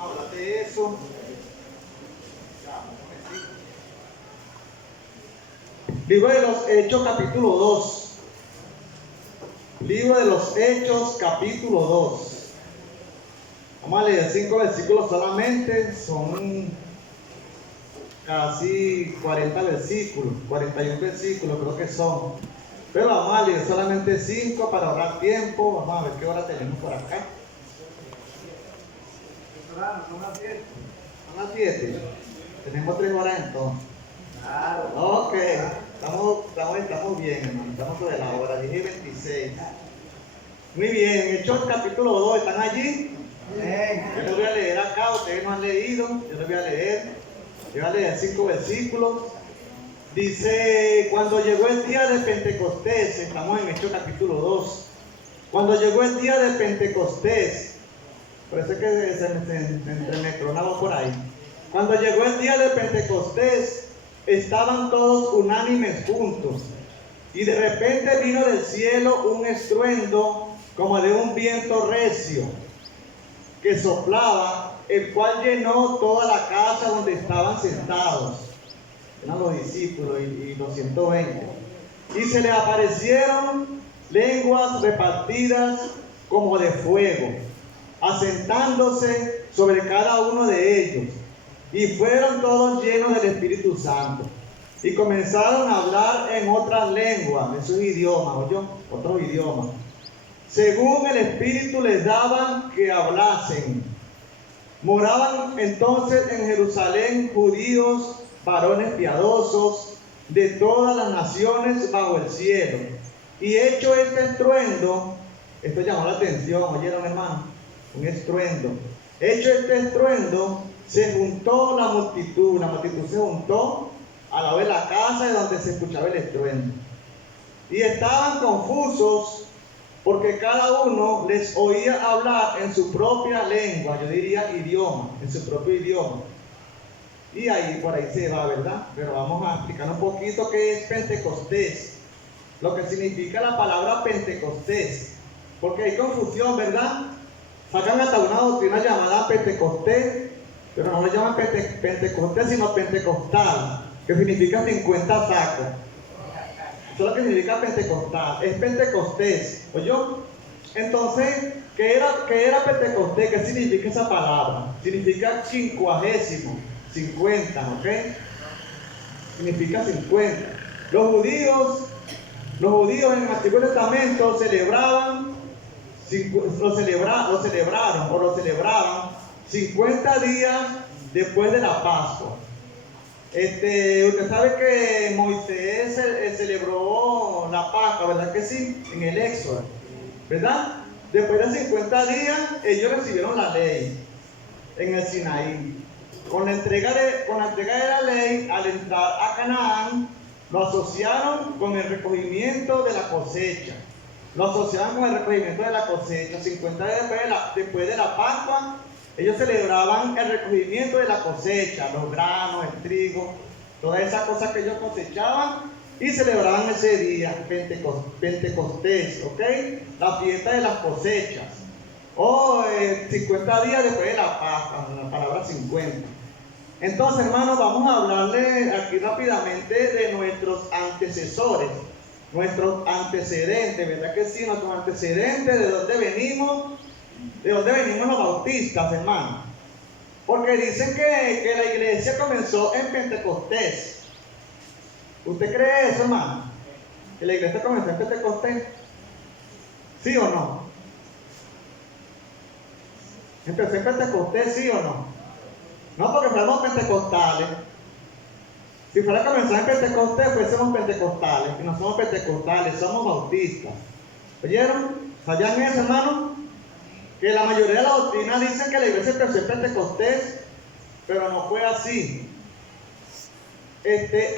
Habla de eso. Libro de los Hechos, capítulo 2. Libro de los Hechos, capítulo 2. Vamos a leer 5 versículos solamente. Son casi 40 versículos, 41 versículos creo que son. Pero vamos a leer solamente 5 para ahorrar tiempo. Vamos a ver qué hora tenemos por acá. Son las 7. Son las 7. Tenemos 3 horas entonces. Claro. Ok. Estamos bien, hermano. Estamos sobre la hora. Dije 26. Muy bien. Hechos capítulo 2. ¿Están allí? Yo les voy a leer acá. Ustedes no han leído. Yo les voy a leer. Yo voy a leer 5 versículos. Dice, cuando llegó el día de Pentecostés, estamos en Hechos capítulo 2. Cuando llegó el día de Pentecostés, parece que se me tronaba por ahí. Cuando llegó el día de Pentecostés, estaban todos unánimes juntos. Y de repente vino del cielo un estruendo como de un viento recio que soplaba, el cual llenó toda la casa donde estaban sentados. Eran los discípulos y los 120. Y se le aparecieron lenguas repartidas como de fuego, asentándose sobre cada uno de ellos. Y fueron todos llenos del Espíritu Santo. Y comenzaron a hablar en otras lenguas, en sus idiomas, ¿oyó? Otros idiomas, según el Espíritu les daba que hablasen. Moraban entonces en Jerusalén judíos, varones piadosos de todas las naciones bajo el cielo. Y hecho este estruendo, esto llamó la atención, ¿oyeron, hermano? Un estruendo. Hecho este estruendo, se juntó la multitud se juntó al lado de la casa de donde se escuchaba el estruendo. Y estaban confusos porque cada uno les oía hablar en su propia lengua, yo diría idioma, en su propio idioma. Y ahí, por ahí se va, ¿verdad? Pero vamos a explicar un poquito qué es Pentecostés, lo que significa la palabra Pentecostés, porque hay confusión, ¿verdad? Sacan hasta una doctrina llamada Pentecostés, pero no le llaman Pentecostés, sino Pentecostal, que significa 50 sacos. Eso es lo que significa Pentecostal, es Pentecostés, ¿oyó? Entonces, ¿qué era Pentecostés? ¿Qué significa esa palabra? Significa 50, ¿ok? Significa 50. Los judíos en el Antiguo Testamento celebraban 50 días después de la Pascua. Usted sabe que Moisés celebró la Pascua, ¿verdad que sí? En el Éxodo, ¿verdad? Después de 50 días, ellos recibieron la ley en el Sinaí. Con la entrega de la ley, al entrar a Canaán, lo asociaron con el recogimiento de la cosecha. 50 días después de la Pascua, ellos celebraban el recogimiento de la cosecha, los granos, el trigo, todas esas cosas que ellos cosechaban, y celebraban ese día, Pentecostés, ¿ok? La fiesta de las cosechas. 50 días después de la Pascua, la palabra 50. Entonces, hermanos, vamos a hablarle aquí rápidamente de nuestros antecesores, nuestros antecedentes, ¿verdad que sí? Nuestros antecedentes, ¿de dónde venimos? ¿De dónde venimos los bautistas, hermano? Porque dicen que la iglesia comenzó en Pentecostés. ¿Usted cree eso, hermano? ¿Que la iglesia comenzó en Pentecostés? ¿Sí o no? ¿Empezó en Pentecostés, sí o no? No, porque fuéramos pentecostales. Si fuera a comenzar en Pentecostés, pues somos pentecostales. Y no somos pentecostales, somos bautistas. ¿Oyeron? ¿Sabían eso, hermano? Que la mayoría de las doctrinas dicen que la iglesia empezó en Pentecostés, pero no fue así.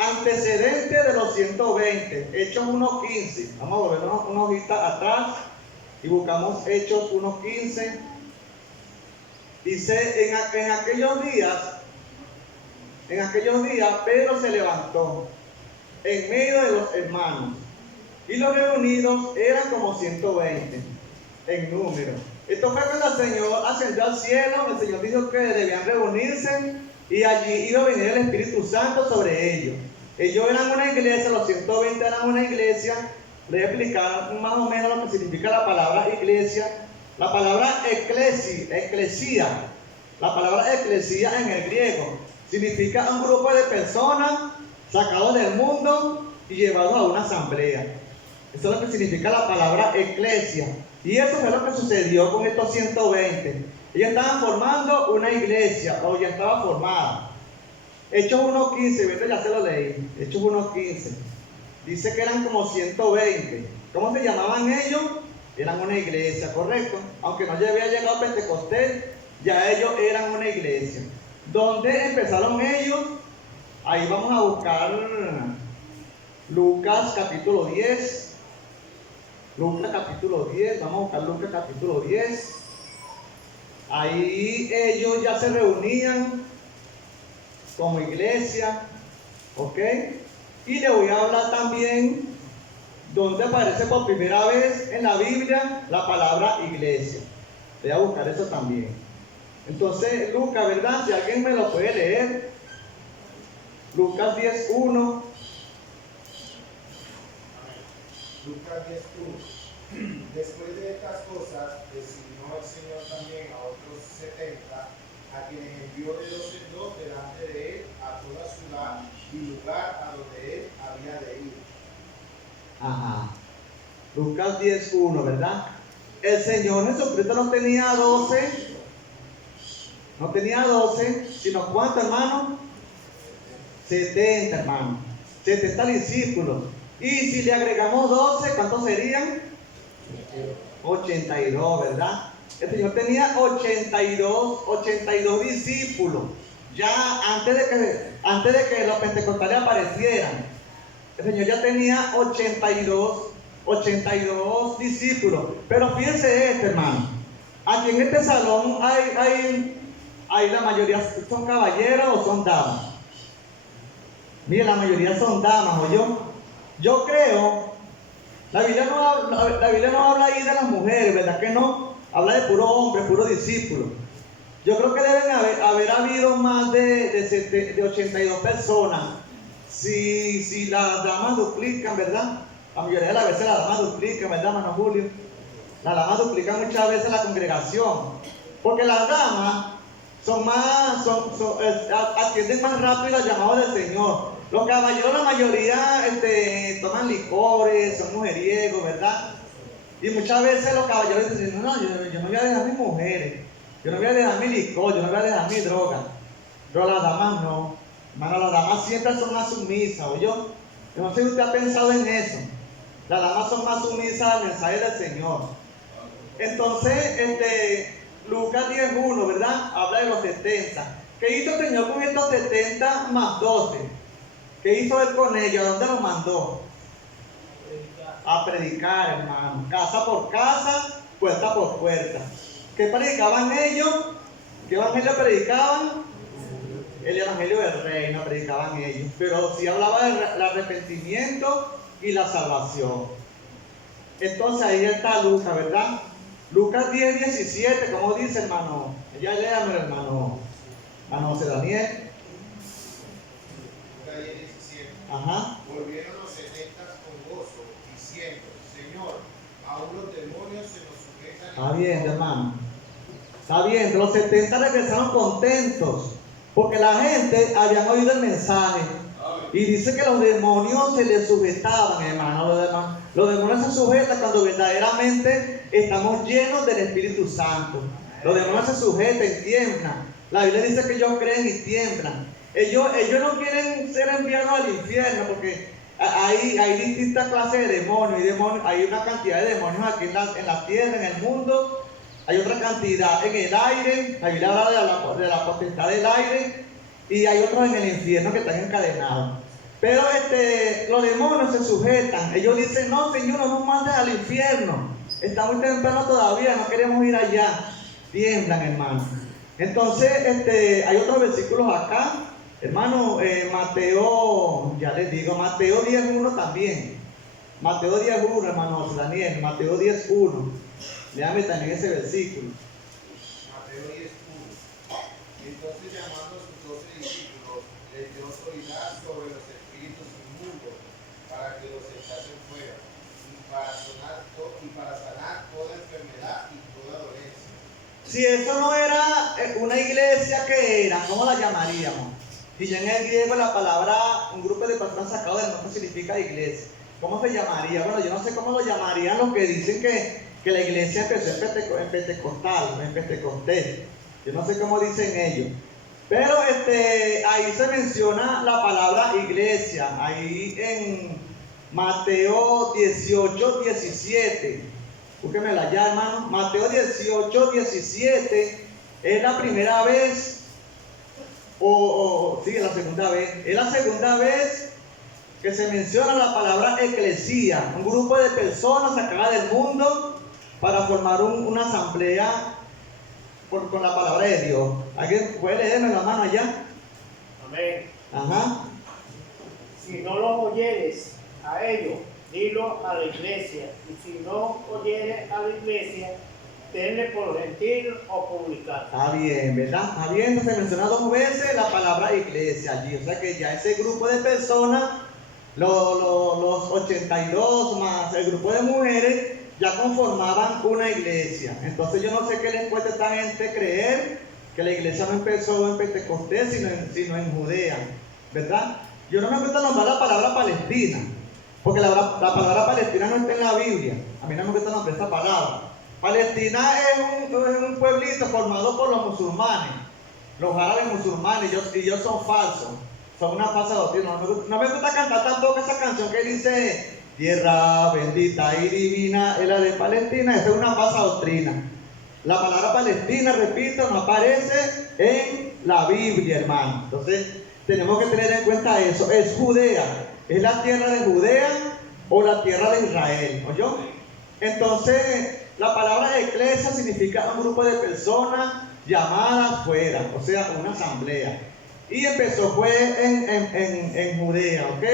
Antecedente de los 120, Hechos 1.15. Vamos a volver una hojita atrás y buscamos Hechos 1.15. Dice, en aquellos días Pedro se levantó en medio de los hermanos, y los reunidos eran como 120 en número. Esto fue cuando el Señor ascendió al cielo. El Señor dijo que debían reunirse y allí iba a venir el Espíritu Santo sobre ellos. Ellos eran una iglesia, los 120 eran una iglesia. Les voy a explicar más o menos lo que significa la palabra iglesia. La palabra eclesia, la palabra eclesia en el griego significa un grupo de personas sacados del mundo y llevados a una asamblea. Eso es lo que significa la palabra eclesia. Y eso fue lo que sucedió con estos 120. Ellos estaban formando una iglesia, o ya estaba formada. Hechos 1.15, ¿viste? Ya se lo leí. Hechos 1.15. Dice que eran como 120. ¿Cómo se llamaban ellos? Eran una iglesia, correcto. Aunque no había llegado Pentecostés, ya ellos eran una iglesia. ¿Dónde empezaron ellos? Ahí vamos a buscar Lucas capítulo 10. Lucas capítulo 10, vamos a buscar Lucas capítulo 10. Ahí ellos ya se reunían como iglesia, ¿ok? Y le voy a hablar también donde aparece por primera vez en la Biblia la palabra iglesia. Voy a buscar eso también. Entonces, Lucas, ¿verdad? Si alguien me lo puede leer. Lucas 10.1. Lucas 10.1. Después de estas cosas, designó el Señor también a otros 70, a quienes envió de 2 en 2 delante de él a toda ciudad y lugar a donde él había de ir. Ajá. Lucas 10.1, ¿verdad? El Señor Jesucristo no tenía 12. No tenía 12, sino ¿cuántos, hermano? 70, hermano. 70 discípulos. Y si le agregamos 12, ¿cuántos serían? 82, ¿verdad? El Señor tenía 82 discípulos. Ya antes de que los pentecostales aparecieran, el Señor ya tenía 82 discípulos. Pero fíjense esto, hermano. Aquí en este salón hay la mayoría son caballeros o son damas. Mire, la mayoría son damas, ¿o yo creo, la Biblia no habla ahí de las mujeres, ¿verdad que no? Habla de puro hombre, puro discípulo. Yo creo que deben haber habido más de 82 personas. Si las damas duplican, ¿verdad? La mayoría de las veces las damas duplican, ¿verdad, hermano Julio? Las damas duplican muchas veces la congregación. Porque las damas atienden más rápido al llamado del Señor. Los caballeros, la mayoría toman licores, son mujeriegos, ¿verdad? Y muchas veces los caballeros dicen, no, yo no voy a dejar mis mujeres, yo no voy a dejar mi licor, yo no voy a dejar mi droga. Pero las damas no. Hermano, las damas siempre son más sumisas, ¿o yo? Yo no sé si usted ha pensado en eso. Las damas son más sumisas al mensaje del Señor. Entonces, Lucas 10.1, ¿verdad? Habla de los 70. ¿Qué hizo el Señor con estos 70 más 12? ¿Qué hizo Él con ellos? ¿A dónde los mandó? A predicar, hermano. Casa por casa, puerta por puerta. ¿Qué predicaban ellos? ¿Qué evangelio predicaban? El evangelio del reino predicaban ellos. Pero sí hablaba del arrepentimiento y la salvación. Entonces ahí está Lucas, ¿verdad? Lucas 10:17, ¿cómo dice, hermano? Ya léame, hermano José Daniel. Lucas 10:17. Ajá. Volvieron los 70 con gozo, diciendo, Señor, aún los demonios se nos sujetan. Está bien, hermano. Está bien, los 70 regresaron contentos, porque la gente habían oído el mensaje. Y dice que los demonios se les sujetaban, hermano. Los demonios se sujetan cuando verdaderamente estamos llenos del Espíritu Santo. Los demonios se sujetan y tiemblan. La Biblia dice que ellos creen y tiemblan. Ellos no quieren ser enviados al infierno, porque hay distintas clases de demonios. Hay una cantidad de demonios aquí en la tierra, en el mundo. Hay otra cantidad en el aire. La Biblia habla de la potestad del aire. Y hay otros en el infierno que están encadenados. Pero los demonios se sujetan. Ellos dicen, no, Señor, no nos mandes al infierno. Está muy temprano todavía, no queremos ir allá. Tiemblan, hermano. Entonces, hay otros versículos acá. Hermano, Mateo, ya les digo, Mateo 10.1 también. Mateo 10.1, hermano Daniel, Mateo 10.1. Léame también ese versículo. Mateo 10:1. Entonces, llamando a sus 12 discípulos, les dio autoridad sobre los espíritus inmundos para que los echasen fuera y para sanar toda enfermedad y toda dolencia. Si eso no era una iglesia, ¿qué era? ¿Cómo la llamaríamos? Si ya en el griego la palabra, un grupo de personas sacado del monte significa iglesia. ¿Cómo se llamaría? Bueno, yo no sé cómo lo llamarían los que dicen que la iglesia empezó en Pentecostés. Yo no sé cómo dicen ellos. Pero ahí se menciona la palabra iglesia, ahí en Mateo 18, 17. Búsquemela allá, hermano. Mateo 18, 17 es la primera vez, sí, es la segunda vez. Es la segunda vez que se menciona la palabra eclesía, un grupo de personas sacadas del mundo para formar una asamblea con la palabra de Dios. ¿Alguien puede leerme la mano allá? Amén. Ajá. Si no los oyeres a ellos, dilo a la iglesia. Y si no oyeres a la iglesia, tenle por gentil o publicano. Está bien, ¿verdad? Está bien, se menciona 2 veces la palabra iglesia allí. O sea que ya ese grupo de personas, los 82 más el grupo de mujeres, ya conformaban una iglesia. Entonces yo no sé qué les cuesta a esta gente creer que la iglesia no empezó en Pentecostés, sino en Judea, ¿verdad? Yo no me gusta nombrar la palabra Palestina, porque la palabra Palestina no está en la Biblia. A mí no me gusta nombrar esa palabra. Palestina es un pueblito formado por los musulmanes, los árabes musulmanes, y ellos son falsos, son una falsa doctrina. No me gusta cantar tampoco esa canción que dice tierra bendita y divina es la de Palestina. Esa es una falsa doctrina. La palabra Palestina, repito, no aparece en la Biblia, hermano. Entonces tenemos que tener en cuenta eso. Es Judea, es la tierra de Judea o la tierra de Israel, ¿oyó? Entonces la palabra eclesia significa un grupo de personas llamadas fuera, o sea, una asamblea. Y fue en Judea, ¿ok?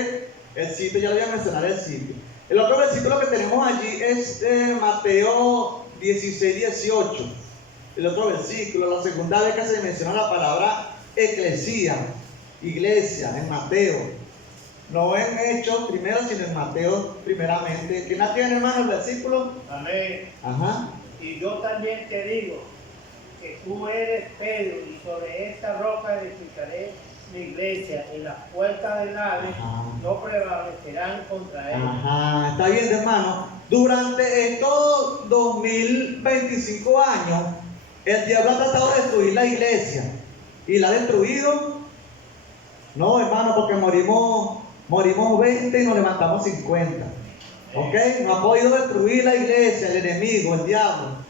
El sitio, ya le voy a mencionar el sitio. El otro versículo que tenemos allí es Mateo 16, 18. El otro versículo, la segunda vez que se menciona la palabra eclesía, iglesia, en Mateo. No en Hechos primero, sino en Mateo primeramente. ¿Quién la tiene, hermano, el versículo? Amén. Ajá. Y yo también te digo que tú eres Pedro, y sobre esta roca edificaré mi iglesia, y las puertas del Hades no prevalecerán contra ella. Ajá, está bien, hermano. Durante estos 2025 años, el diablo ha tratado de destruir la iglesia. ¿Y la ha destruido? No, hermano, porque morimos 20 y nos levantamos 50. ¿Ok? No ha podido destruir la iglesia, el enemigo, el diablo.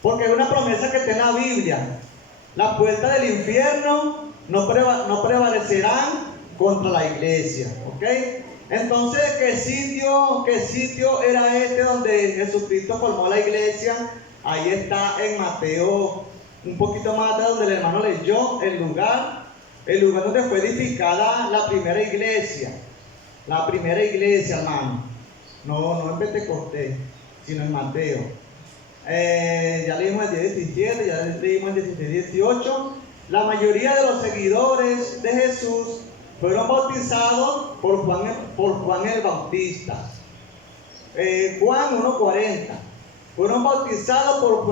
Porque es una promesa que está en la Biblia. Las puertas del infierno no prevalecerán contra la iglesia. ¿Ok? Entonces, ¿qué sitio era este donde Jesucristo formó la iglesia? Ahí está en Mateo, un poquito más de donde el hermano leyó el lugar donde fue edificada la primera iglesia. La primera iglesia, hermano. No en Pentecostés, sino en Mateo. Ya leímos el 17, ya leímos el 16, 18. La mayoría de los seguidores de Jesús fueron bautizados por Juan el Bautista. Juan 1:40. Fueron bautizados por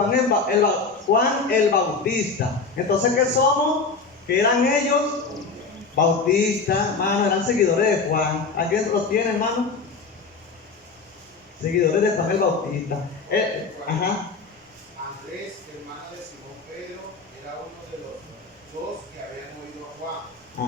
Juan el Bautista. Entonces, ¿qué somos? ¿Qué eran ellos? Bautistas, hermano, eran seguidores de Juan. ¿Alguien los tiene, hermano? Seguidores de Juan el Bautista. Ajá. Andrés, hermano de Simón Pedro, era uno de los 2 que habían oído a Juan,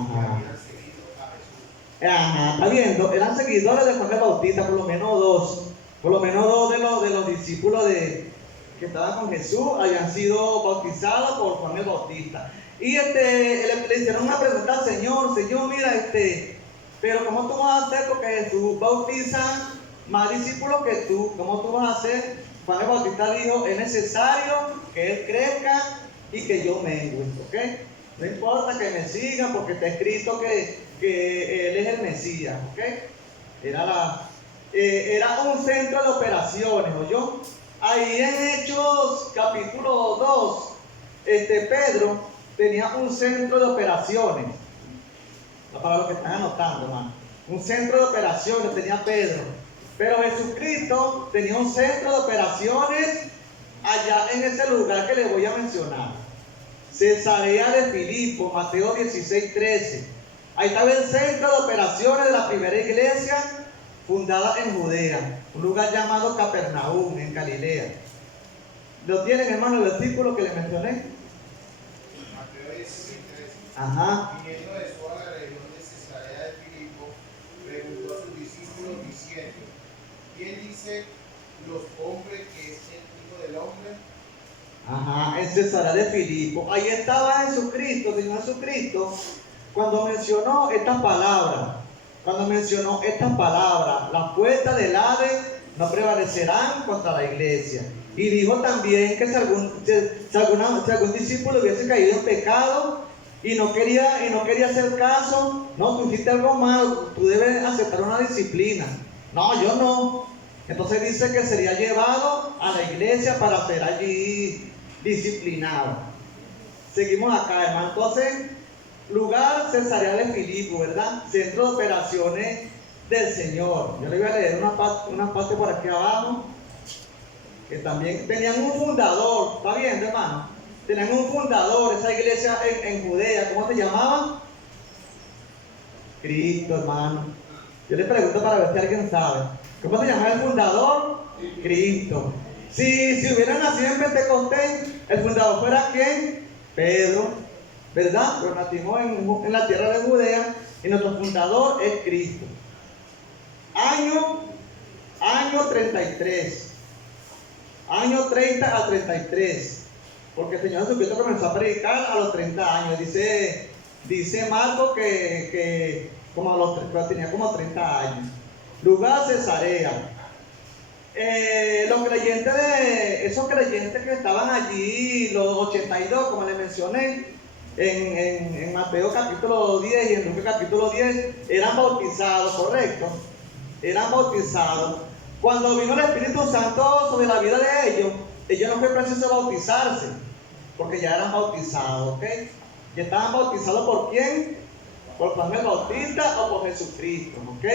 que habían seguido a Jesús. Ajá, está viendo, eran seguidores de Juan el Bautista, por lo menos 2. Por lo menos 2 de los discípulos que estaban con Jesús habían sido bautizados por Juan el Bautista. Y le hicieron una pregunta al Señor, mira, pero ¿cómo tú vas a hacer? Porque Jesús bautiza más discípulos que tú. ¿Cómo tú vas a hacer? Juan el Bautista dijo, es necesario que Él crezca y que yo mengue, ¿ok? No importa que me sigan porque está escrito que Él es el Mesías, ¿ok? Era un centro de operaciones, ¿oyó? Ahí en Hechos capítulo 2, Pedro tenía un centro de operaciones. Para los que están anotando, hermano. Un centro de operaciones tenía Pedro. Pero Jesucristo tenía un centro de operaciones allá en ese lugar que les voy a mencionar. Cesarea de Filipo, Mateo 16:13. Ahí estaba el centro de operaciones de la primera iglesia fundada en Judea, un lugar llamado Capernaum, en Galilea. ¿Lo tienen, hermano, el versículo que les mencioné? Mateo 16:13. Ajá. Viniendo Jesús a la región de Cesarea de Filipo, preguntó a sus discípulos diciendo: ¿Quién dice los hombres que es el Hijo del Hombre? Ajá, en Cesarea de Filipo. Ahí estaba Jesucristo, Señor Jesucristo, cuando mencionó estas palabras. Las puertas del Hades no prevalecerán contra la iglesia. Y dijo también que si algún discípulo hubiese caído en pecado y no quería hacer caso, no, tú hiciste algo malo, tú debes aceptar una disciplina. No, yo no. Entonces dice que sería llevado a la iglesia para ser allí disciplinado. Seguimos acá, hermano. Entonces, lugar Cesarea de Filipo, ¿verdad? Centro de operaciones del Señor. Yo le voy a leer una parte por aquí abajo, que también tenían un fundador. ¿Está viendo, hermano? Tenían un fundador, esa iglesia en Judea. ¿Cómo se llamaba? Cristo, hermano. Yo le pregunto para ver si alguien sabe. ¿Cómo se llama el fundador? Cristo. Si hubiera nacido en Pentecostés, el fundador fuera ¿quién? Pedro, ¿verdad? Pero nacimos en la tierra de Judea y nuestro fundador es Cristo. Año 33. Año 30 a 33. Porque el Señor Jesucristo comenzó a predicar a los 30 años. Dice Marcos que tenía como 30 años. Lugar Cesarea. Esos creyentes que estaban allí, los 82, como les mencioné, en Mateo capítulo 10 y en Lucas capítulo 10, eran bautizados, ¿correcto? Eran bautizados. Cuando vino el Espíritu Santo sobre la vida de ellos no fue preciso bautizarse, porque ya eran bautizados, ¿ok? Ya estaban bautizados ¿por quién? Por Juan el Bautista o por Jesucristo, ¿ok?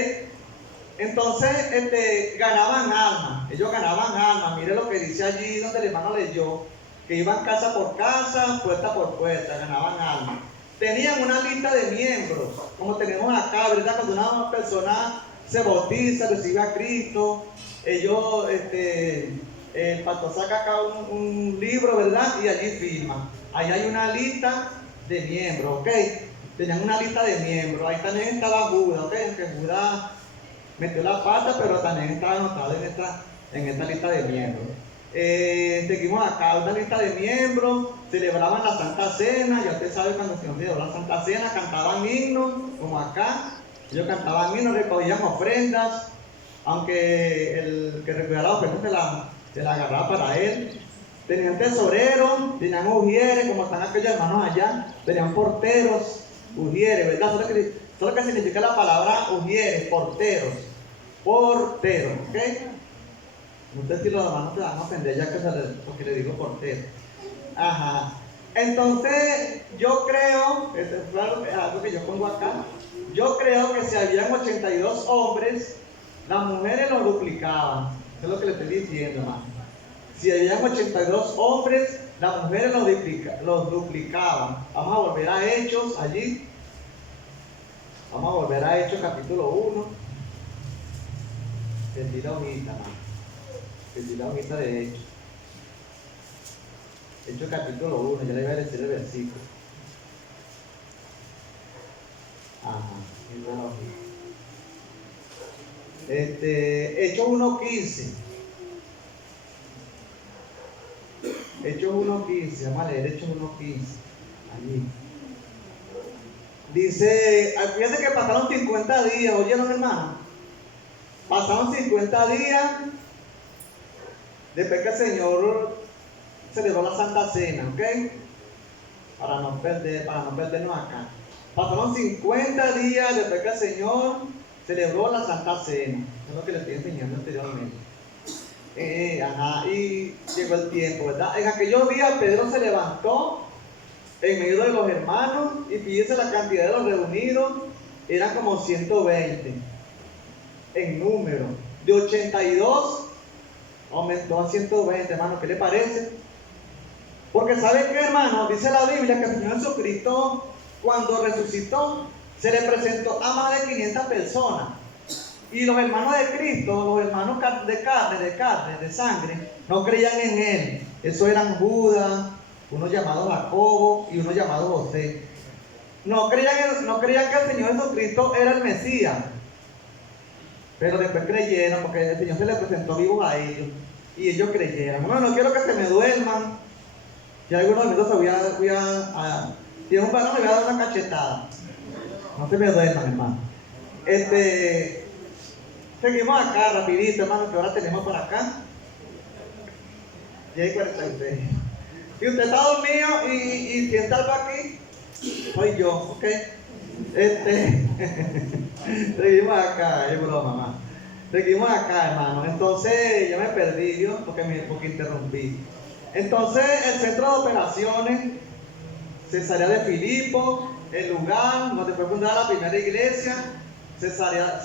Entonces, ganaban almas. Ellos ganaban almas. Mire lo que dice allí donde el hermano leyó, que iban casa por casa, puerta por puerta, ganaban almas. Tenían una lista de miembros, como tenemos acá, ¿verdad? Cuando una persona se bautiza, recibe a Cristo, ellos, el pastor saca acá un libro, ¿verdad? Y allí firma. Ahí hay una lista de miembros, ¿ok? Tenían una lista de miembros. Ahí también estaba Judas, ¿ok? Que Judas metió la pata, pero también estaba anotado en esta lista de miembros. Seguimos acá, una lista de miembros. Celebraban la Santa Cena. Ya usted sabe, cuando se celebró la Santa Cena, cantaban himnos, como acá. Ellos cantaban himnos, recogían ofrendas, aunque el que recogía las ofrendas se la agarraba para él. Tenían tesoreros, tenían ujieres, como están aquellos hermanos allá. Tenían porteros, ujieres, ¿verdad? Eso es lo que significa la palabra ujieres, porteros. Porteros, ¿ok? No sé si los hermanos se van a ofender ya porque le digo portero. Ajá. Entonces, yo creo, eso es algo que yo pongo acá. Yo creo que si habían 82 hombres, las mujeres los duplicaban. Eso es lo que le estoy diciendo, hermano. Si habían 82 hombres, las mujeres los duplicaban. Vamos a volver a Hechos allí. Vamos a volver a Hechos capítulo 1. Perdí la hojita, hermano. Perdí la hojita de Hechos. Hechos capítulo 1, ya le voy a decir el versículo. Ajá, Hechos 1:15. Hechos 1:15, vamos a leer Hechos 1:15. Allí. Dice, fíjense que pasaron 50 días, ¿oyeron, hermano? Pasaron 50 días después que el Señor celebró la Santa Cena, ¿ok? Para no perdernos acá. Pasaron 50 días después que el Señor celebró la Santa Cena. Es lo que les estoy enseñando anteriormente. Y llegó el tiempo, ¿verdad? En aquellos días Pedro se levantó en medio de los hermanos y fíjense la cantidad de los reunidos, eran como 120 en número. De 82 aumentó a 120, hermano, ¿qué le parece? Porque ¿sabe qué, hermano? Dice la Biblia que el Señor Jesucristo, cuando resucitó, se le presentó a más de 500 personas. Y los hermanos de Cristo, los hermanos de carne, de sangre, no creían en Él. Eso eran Judas, uno llamado Jacobo y uno llamado José. No creían que el Señor Jesucristo era el Mesías. Pero después creyeron, porque el Señor se les presentó vivos a ellos. Y ellos creyeron. Bueno, no quiero que se me duerman. Si algunos minutos si es un varón, le voy a dar una cachetada. No se me duerman, hermano. Seguimos acá rapidito, hermano, que ahora tenemos por acá. Y hay 46. Si usted está dormido y siente algo aquí, soy yo, ¿ok? Seguimos acá, es broma, mamá. Seguimos acá, hermano. Entonces, yo me perdí, ¿no? Porque interrumpí. Entonces, el centro de operaciones, Cesarea de Filipo, el lugar donde fue fundada la primera iglesia, Cesarea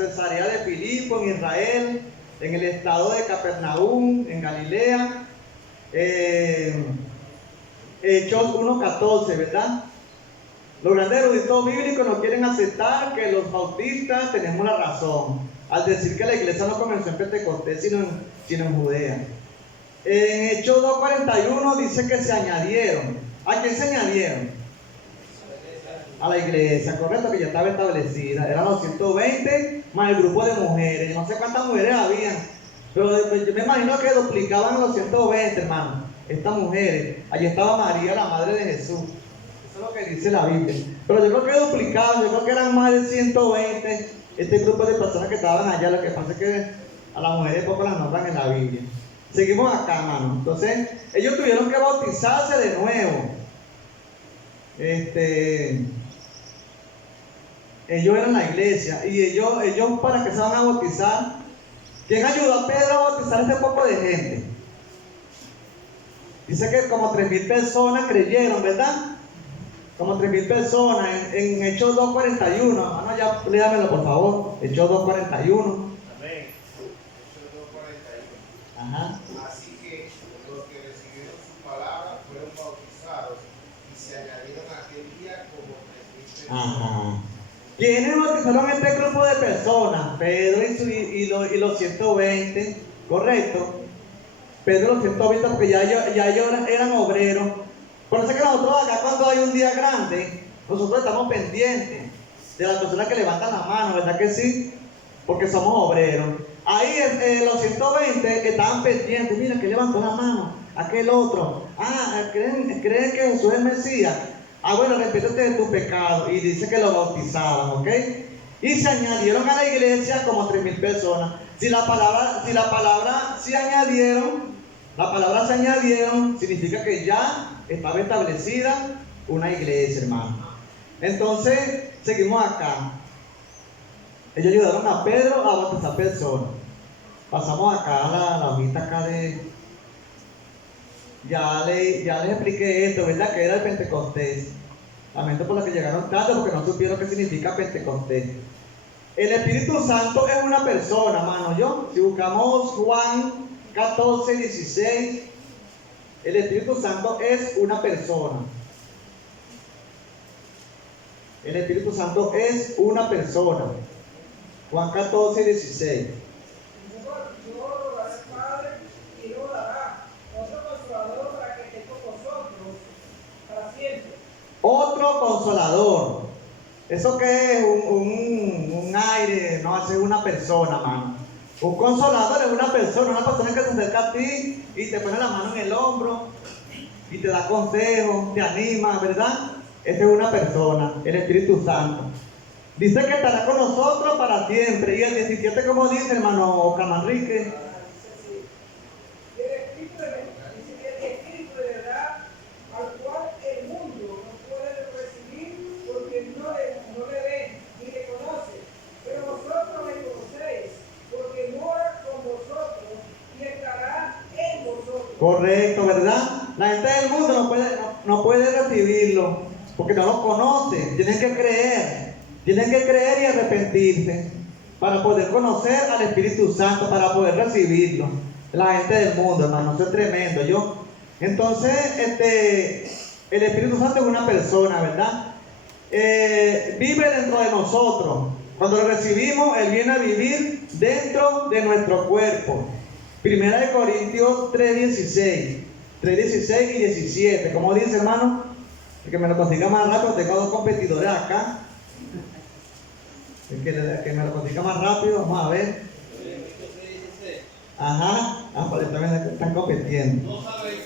de Filipo en Israel, en el estado de Capernaum, en Galilea. Hechos 1:14, ¿verdad? Los grandes eruditos bíblicos no quieren aceptar que los bautistas tenemos la razón al decir que la iglesia no comenzó en Pentecostés sino en Judea. En Hechos 2:41 dice que se añadieron. ¿A quién se añadieron? A la iglesia, correcto, que ya estaba establecida. Eran los 120 más el grupo de mujeres. Yo no sé cuántas mujeres habían, pero yo me imagino que duplicaban a los 120, hermano. Estas mujeres. Allí estaba María, la madre de Jesús. Eso es lo que dice la Biblia. Pero yo creo que duplicaban, yo creo que eran más de 120 este grupo de personas que estaban allá. Lo que pasa es que a las mujeres poco las nombran en la Biblia. Seguimos acá, hermano. Entonces, ellos tuvieron que bautizarse de nuevo. Ellos eran la iglesia. Y ellos ¿para qué se van a bautizar? ¿Quién ayudó a Pedro a bautizar a este poco de gente? Dice que como 3,000 personas creyeron, ¿verdad? Como 3,000 personas en Hechos 2:41. Hermano, ya léamelo por favor. Hechos 2:41. Amén. Hechos 2:41. Ajá. Así que los que recibieron su palabra fueron bautizados y se añadieron aquel día como 3,000 personas. Ajá. ¿Quiénes bautizaron a este grupo de personas? Pedro y los 120, ¿correcto? Pedro y los 120 porque ya ellos eran obreros. Por eso es que nosotros acá cuando hay un día grande, nosotros estamos pendientes de las personas que levantan la mano, ¿verdad que sí? Porque somos obreros. Ahí los 120 estaban pendientes, mira que levantó la mano, aquel otro. ¿Creen que Jesús es el Mesías? Bueno, arrepiéntete de tu pecado. Y dice que lo bautizaban, ¿ok? Y se añadieron a la iglesia como 3,000 personas. Si la palabra se añadieron, significa que ya estaba establecida una iglesia, hermano. Entonces, seguimos acá. Ellos ayudaron a Pedro a bautizar personas. Pasamos acá a la hojita acá de... Ya les expliqué esto, ¿verdad? Que era el Pentecostés. Lamento por los que llegaron tarde porque no supieron qué significa Pentecostés. El Espíritu Santo es una persona, hermano. Si buscamos Juan 14:16, el Espíritu Santo es una persona. El Espíritu Santo es una persona. Juan 14:16. Otro consolador. ¿Eso qué es? Un aire, no, es una persona, mano. Un consolador es una persona que se acerca a ti y te pone la mano en el hombro y te da consejos, te anima, ¿verdad? Esa es una persona, el Espíritu Santo. Dice que estará con nosotros para siempre. Y el 17, como dice, hermano Camanrique. Correcto, ¿verdad? La gente del mundo no puede recibirlo porque no lo conocen. Tienen que creer y arrepentirse para poder conocer al Espíritu Santo, para poder recibirlo. La gente del mundo, hermano, eso es tremendo. Entonces, el Espíritu Santo es una persona, ¿verdad? Vive dentro de nosotros. Cuando lo recibimos, Él viene a vivir dentro de nuestro cuerpo. Primera de Corintios 3:16 y 17. ¿Cómo dice, hermano? El que me lo consiga más rápido, tengo dos competidores acá. El que me lo consiga más rápido, vamos a ver. Ajá, pues también están compitiendo. No sabéis,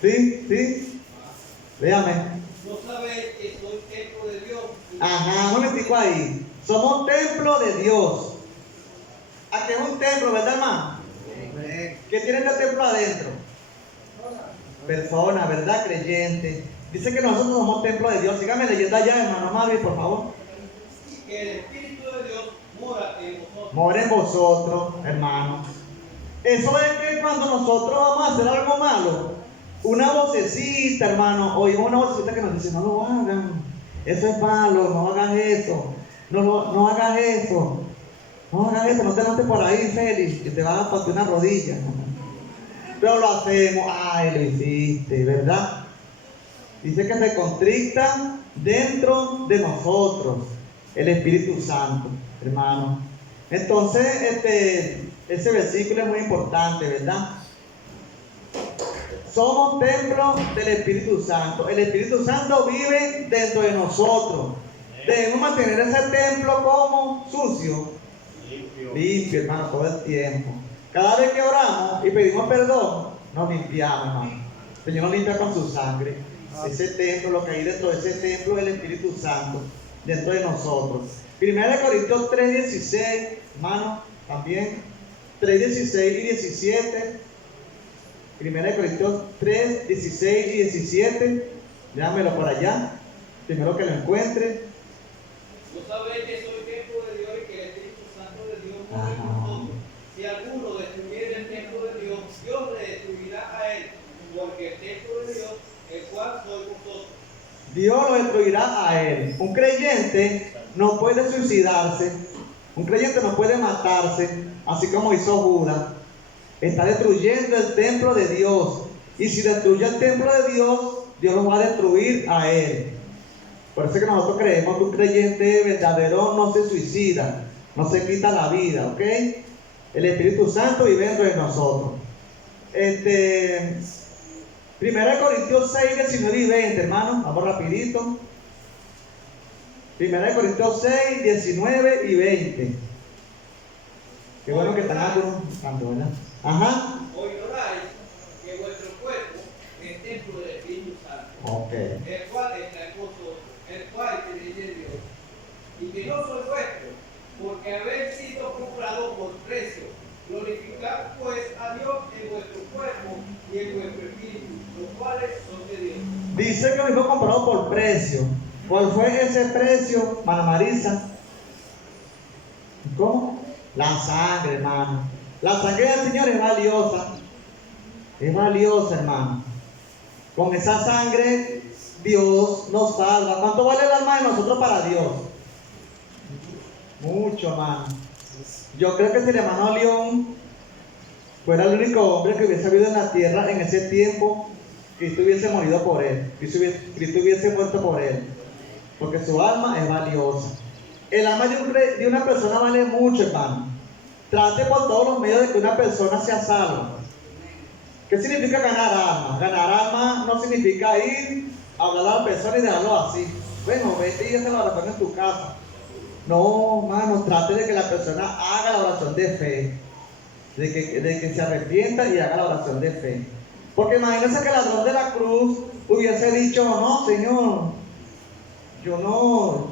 Sí, dígame. no sabéis que soy templo de Dios. Ajá, un momentico ahí. Somos templo de Dios. Aquí es un templo, ¿verdad, hermano? ¿Qué tiene este templo adentro? Persona, ¿verdad? Creyente. Dice que nosotros somos templo de Dios. Sígame leyendo allá, hermano Mavi, por favor. Que el Espíritu de Dios mora en vosotros. Mora en vosotros, hermano. Eso es que cuando nosotros vamos a hacer algo malo, una vocecita, hermano, oímos una vocecita que nos dice, no lo hagan, eso es malo, no hagas eso, no hagas eso, no hagas eso, no te lances por ahí, Félix, que te vas a partir una rodilla. Pero lo hacemos, ay, lo hiciste, ¿verdad? Dice que se contricta dentro de nosotros el Espíritu Santo, hermano. Entonces, ese versículo es muy importante, ¿verdad? Somos templo del Espíritu Santo. El Espíritu Santo vive dentro de nosotros. Debemos mantener ese templo como sucio, limpio, hermano, todo el tiempo. Cada vez que oramos y pedimos perdón, nos limpiamos, hermano. El Señor nos limpia con su sangre. Ese templo, lo que hay dentro de ese templo es el Espíritu Santo, dentro de nosotros. Primera de Corintios 3:16, hermano, también 3:16 y 17. Primera de Corintios 3:16 y 17. Déjamelo por allá. Primero que lo encuentre. No sabéis que soy templo de Dios y que el Espíritu Santo de Dios mora en vosotros. Si alguno destruyera el templo de Dios, Dios le destruirá a él, porque el templo de Dios, el cual sois vosotros. Dios lo destruirá a él. Un creyente no puede suicidarse. Un creyente no puede matarse, así como hizo Judas. Está destruyendo el templo de Dios. Y si destruye el templo de Dios, Dios lo va a destruir a él. Por eso es que nosotros creemos que un creyente verdadero no se suicida, no se quita la vida, ¿ok? El Espíritu Santo vive dentro de nosotros. Primera de Corintios 6, 19 y 20, hermano. Vamos rapidito. Primera de Corintios 6, 19 y 20. Qué bueno que están algunos tanto, ¿verdad? Ajá. O ignoráis que vuestro cuerpo es templo del Espíritu Santo, Ok. el cual está en vosotros, el cual tenéis de Dios, y que no soy vuestro, porque habéis sido comprado por precio. Glorificad pues a Dios en vuestro cuerpo y en vuestro espíritu, los cuales son de Dios. Dice que lo hemos comprado por precio. ¿Cuál fue ese precio, Mana Marisa? ¿Cómo? La sangre, hermano. La sangre del Señor es valiosa. Es valiosa, hermano. Con esa sangre Dios nos salva. ¿Cuánto vale el alma de nosotros para Dios? Mucho, hermano. Yo creo que si el hermano León fuera el único hombre que hubiese habido en la tierra en ese tiempo, Cristo hubiese morido por él. Cristo hubiese muerto por él. Porque su alma es valiosa. El alma de una persona vale mucho, hermano. Trate por todos los medios de que una persona sea salva. ¿Qué significa ganar alma? Ganar alma no significa ir a hablar a la persona y dejarlo así. Bueno, vete y hace la oración en tu casa. No, hermano, trate de que la persona haga la oración de fe. De que se arrepienta y haga la oración de fe. Porque imagínense que el ladrón de la cruz hubiese dicho, no, Señor, yo no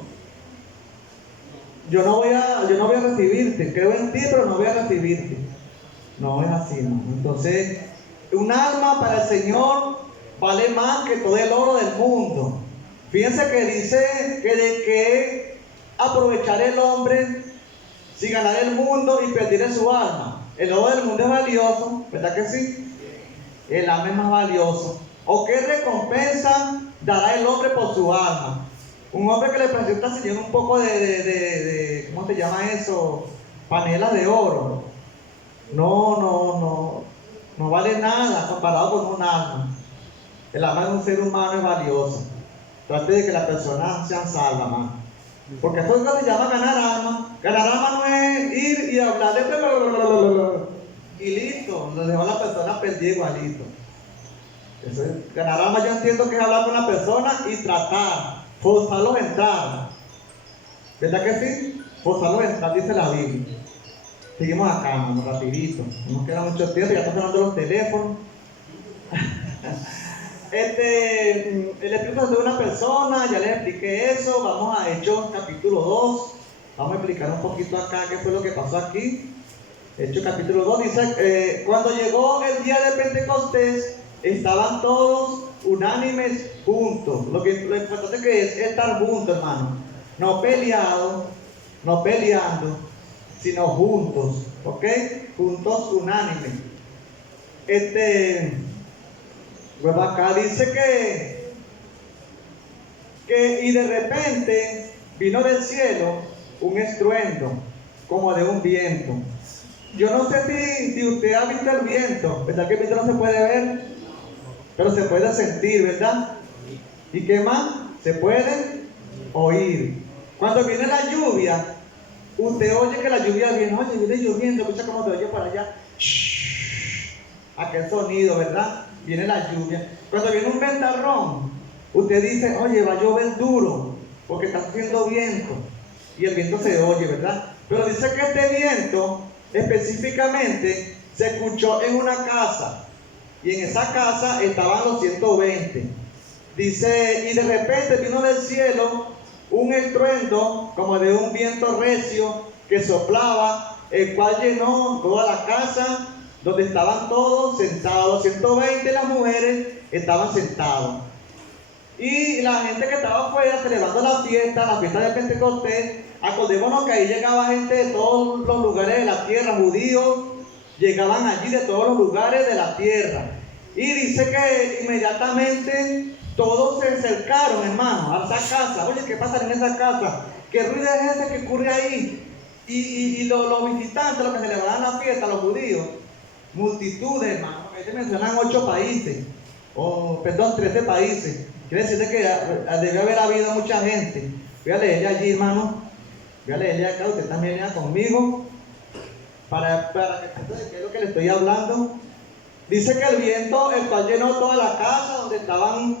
voy a recibirte, creo en ti, pero no voy a recibirte. No es así, hermano. Entonces, un alma para el Señor vale más que todo el oro del mundo. Fíjense que dice que de qué aprovechar el hombre si ganar el mundo y perder su alma. El oro del mundo es valioso, ¿verdad que sí? el alma es más valiosa. ¿O qué recompensa dará el hombre por su alma? Un hombre que le presenta al Señor un poco de ¿cómo se llama eso? Panelas de oro. No vale nada comparado con un alma. El alma de un ser humano es valiosa. Trate de que las personas sean salvas, más. Porque esto es lo que se llama ganar alma. Ganar alma no es ir y hablar de y listo, lo dejó a la persona perdida igualito. Eso es, ganar alma yo entiendo que es hablar con la persona y tratar, forzarlos a entrar. ¿Verdad que sí? Forzarlos a entrar, dice la Biblia. Seguimos acá, hermano, rapidito. No nos queda mucho tiempo, ya están sonando los teléfonos. El Espíritu Santo de una persona, ya les expliqué eso. Vamos a Hechos capítulo 2. Vamos a explicar un poquito acá qué fue lo que pasó aquí. Hechos capítulo 2 dice, cuando llegó el día de Pentecostés, estaban todos unánimes juntos. Lo importante que es estar juntos, hermano. No peleados, no peleando, sino juntos. ¿Ok? Juntos, unánimes. Pues acá dice que y de repente vino del cielo un estruendo como de un viento. Yo no sé si usted ha visto el viento, ¿verdad que el viento no se puede ver? Pero se puede sentir, ¿verdad? ¿Y qué más? Se puede oír. Cuando viene la lluvia, usted oye que la lluvia viene, oye, viene lloviendo, escucha cómo se oye para allá. Shhh, aquel sonido, ¿verdad? Viene la lluvia. Cuando viene un ventarrón, usted dice, oye, va a llover duro, porque está haciendo viento. Y el viento se oye, ¿verdad? Pero dice que este viento, específicamente, se escuchó en una casa. Y en esa casa estaban los 120. Dice, y de repente vino del cielo un estruendo como de un viento recio que soplaba, el cual llenó toda la casa donde estaban todos sentados. Los 120 las mujeres estaban sentados. Y la gente que estaba afuera celebrando la fiesta de Pentecostés, acordémonos que ahí llegaba gente de todos los lugares de la tierra, judíos, llegaban allí de todos los lugares de la tierra. Y dice que inmediatamente todos se acercaron, hermano, a esa casa. Oye, ¿qué pasa en esa casa? ¿Qué ruido es ese que ocurre ahí? Y los visitantes, los que celebraban la fiesta, los judíos, multitudes, hermano. Ahí se mencionan 8 países, 13 países. Quiere decir que debe haber habido mucha gente. Voy a leerle allí, hermano. Voy a leerle acá, usted también lea conmigo. Para que sepan de qué es lo que le estoy hablando. Dice que el viento, el cual llenó toda la casa donde estaban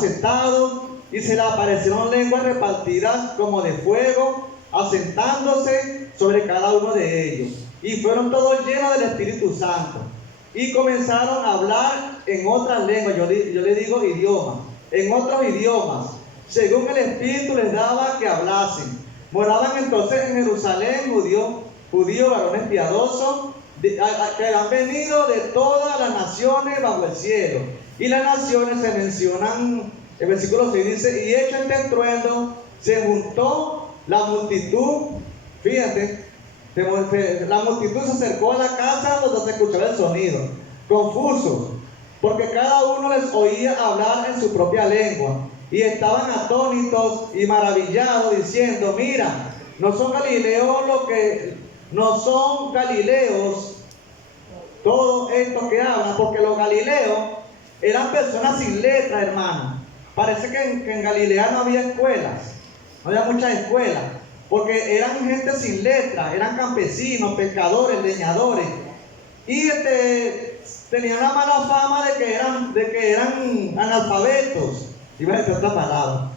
sentados, y se le aparecieron lenguas repartidas como de fuego, asentándose sobre cada uno de ellos. Y fueron todos llenos del Espíritu Santo. Y comenzaron a hablar en otras lenguas, yo le digo idiomas, en otros idiomas, según el Espíritu les daba que hablasen. Moraban entonces en Jerusalén judíos, varones piadosos, que han venido de todas las naciones bajo el cielo. Y las naciones se mencionan, el versículo 6 dice, y hecho este estruendo, se juntó la multitud, fíjate, la multitud se acercó a la casa donde se escuchaba el sonido, confusos, porque cada uno les oía hablar en su propia lengua, y estaban atónitos y maravillados, diciendo, mira, no son galileos todos estos que hablan, porque los galileos eran personas sin letra, hermano. Parece que en Galilea no había escuelas, no había muchas escuelas, porque eran gente sin letra, eran campesinos, pescadores, leñadores, y tenían la mala fama de que eran analfabetos. Iba a decir otra palabra,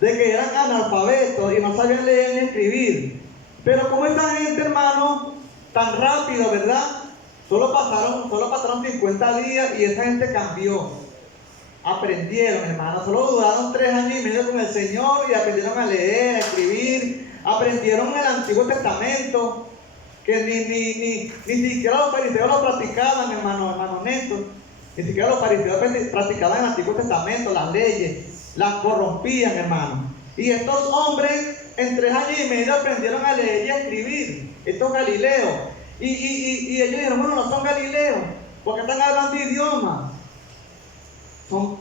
de que eran analfabetos y no sabían leer ni escribir. Pero como esta gente, hermano, tan rápido, ¿verdad? Solo pasaron 50 días y esa gente cambió. Aprendieron, hermano. Solo duraron 3 años y medio con el Señor y aprendieron a leer, a escribir. Aprendieron el Antiguo Testamento, que ni siquiera los fariseos lo practicaban, hermano Néstor. Ni siquiera los fariseos practicaban el Antiguo Testamento, las leyes, las corrompían, hermano. Y estos hombres en 3 años y medio aprendieron a leer y a escribir, estos galileos. Y ellos dijeron, bueno, no son galileos, ¿Por qué están hablando idiomas? ¿Cómo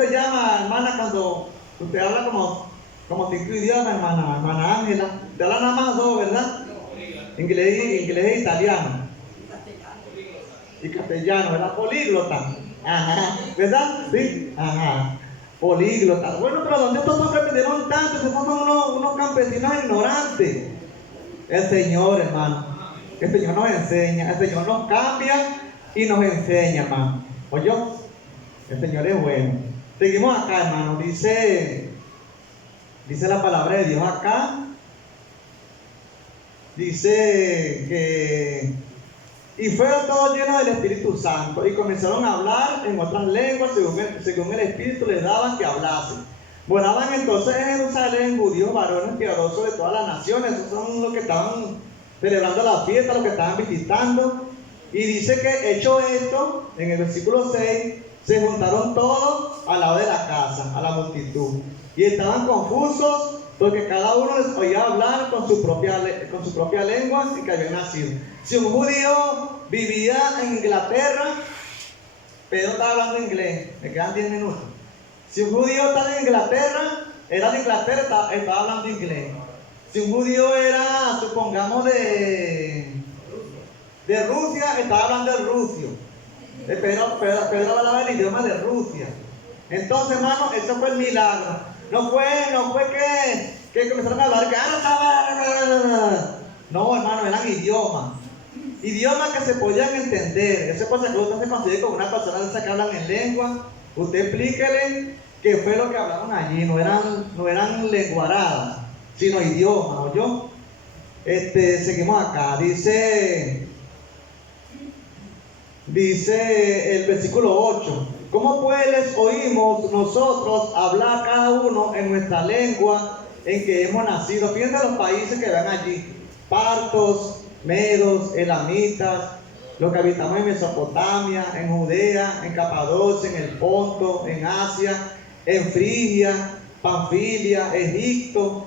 se llama, hermana, cuando usted habla como 5 idiomas, hermana Ángela? Te habla nada más 2, ¿verdad? Inglés e italiano. Y castellano, ¿verdad? Políglota. Ajá. ¿Verdad? Sí. Ajá. Políglota. Bueno, pero ¿dónde estos hombres aprendieron tanto? Estos son unos campesinos ignorantes. El Señor, hermano. El Señor nos enseña. El Señor nos cambia y nos enseña, hermano. ¿Oye? El Señor es bueno. Seguimos acá, hermano. Dice la palabra de Dios acá. Dice que y fueron todos llenos del Espíritu Santo y comenzaron a hablar en otras lenguas según el Espíritu les daba que hablasen. Moraban entonces en Jerusalén judíos varones piadosos de todas las naciones. Esos son los que estaban celebrando la fiesta, los que estaban visitando. Y dice que hecho esto, en el versículo 6, se juntaron todos al lado de la casa, a la multitud. Y estaban confusos porque cada uno les oía hablar con su propia lengua en que habían nacido. Si un judío vivía en Inglaterra, Pedro estaba hablando inglés, me quedan 10 minutos. Si un judío estaba en Inglaterra, era de Inglaterra, estaba hablando inglés. Si un judío era, supongamos, de Rusia, estaba hablando el rusio. Pedro hablaba el idioma de Rusia. Entonces, hermano, eso fue el milagro. No fue que comenzaron a hablar. No, hermano, eran idiomas. Idiomas que se podían entender. Esa cosa que usted se consigue con una persona de esas que hablan en lengua. Usted explíquele qué fue lo que hablaron allí. No eran lenguaradas, sino idiomas, ¿oyó? Seguimos acá. Dice el versículo 8. ¿Cómo pues les oímos nosotros hablar cada uno en nuestra lengua en que hemos nacido? Fíjense los países que ven allí: partos, medos, elamitas, los que habitamos en Mesopotamia, en Judea, en Capadocia, en el Ponto, en Asia, en Frigia, Panfilia, Egipto,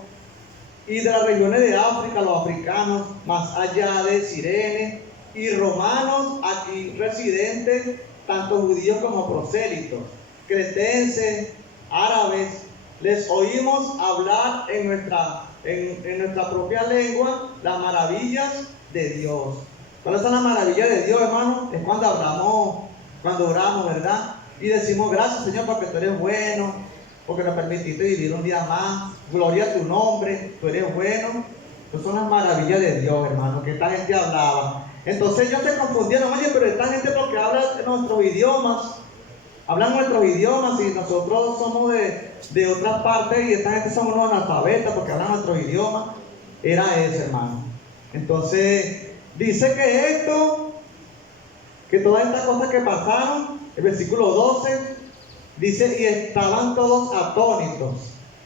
y de las regiones de África, los africanos, más allá de Cirene, y romanos aquí residentes, tanto judíos como prosélitos, cretenses, árabes, les oímos hablar en nuestra propia lengua las maravillas de Dios. ¿Cuáles son las maravillas de Dios, hermano? Es cuando oramos, ¿verdad? Y decimos: gracias, Señor, porque tú eres bueno, porque nos permitiste vivir un día más. Gloria a tu nombre, tú eres bueno. Esas son las maravillas de Dios, hermano, que esta gente hablaba. Entonces ellos se confundieron: oye, pero esta gente, porque habla nuestros idiomas, hablan nuestros idiomas, y nosotros somos de otras partes, y esta gente son unos analfabetas porque hablan nuestros idiomas. Era eso, hermano. Entonces dice que todas estas cosas que pasaron, el versículo 12 dice: y estaban todos atónitos,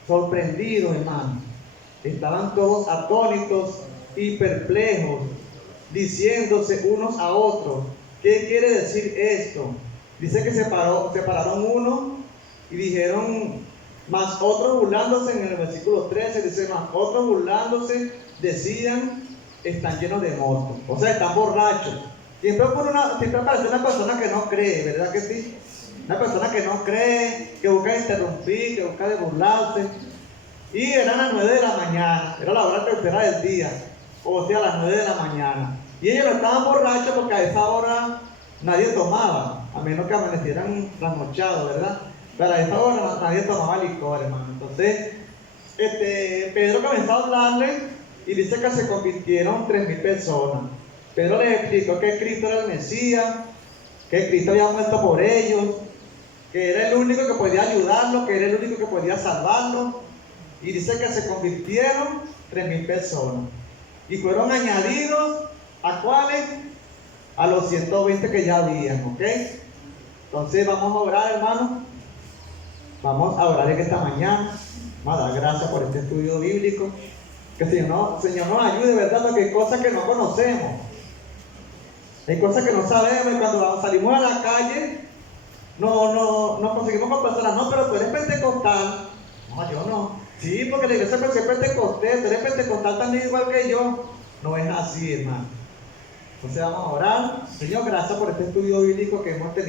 sorprendidos, hermano. Estaban todos atónitos y perplejos, diciéndose unos a otros: ¿qué quiere decir esto? Dice que separaron unos y dijeron, mas otros burlándose, en el versículo 13 dice: mas otros burlándose decían, están llenos de mosto. O sea, están borrachos. Siempre aparece una persona que no cree, ¿verdad que sí? Una persona que no cree, que busca interrumpir, que busca de burlarse. Y eran las 9 de la mañana, era la hora tercera del día, o sea, las 9 de la mañana. Y ellos no estaban borrachos porque a esa hora nadie tomaba, a menos que amanecieran trasnochados, ¿verdad? Pero a esa hora nadie tomaba licor, hermano. Entonces, Pedro comenzó a hablarle y dice que se convirtieron 3,000 personas. Pedro les explicó que Cristo era el Mesías, que Cristo había muerto por ellos, que era el único que podía ayudarlos, que era el único que podía salvarlos. Y dice que se convirtieron 3,000 personas. Y fueron añadidos, ¿a cuáles? A los 120 que ya habían, ¿ok? Entonces vamos a orar, hermano. Vamos a orar en esta mañana. Vamos a dar gracias por este estudio bíblico. Que el Señor nos ayude, ¿verdad? Porque hay cosas que no conocemos. Hay cosas que no sabemos. Y cuando salimos a la calle, nos conseguimos con personas: no, pero tú eres pentecostal. No, yo no. Sí, porque la iglesia es pentecostal, tú eres pentecostal también igual que yo. No es así, hermano. Entonces vamos a orar. Señor, gracias por este estudio bíblico que hemos tenido.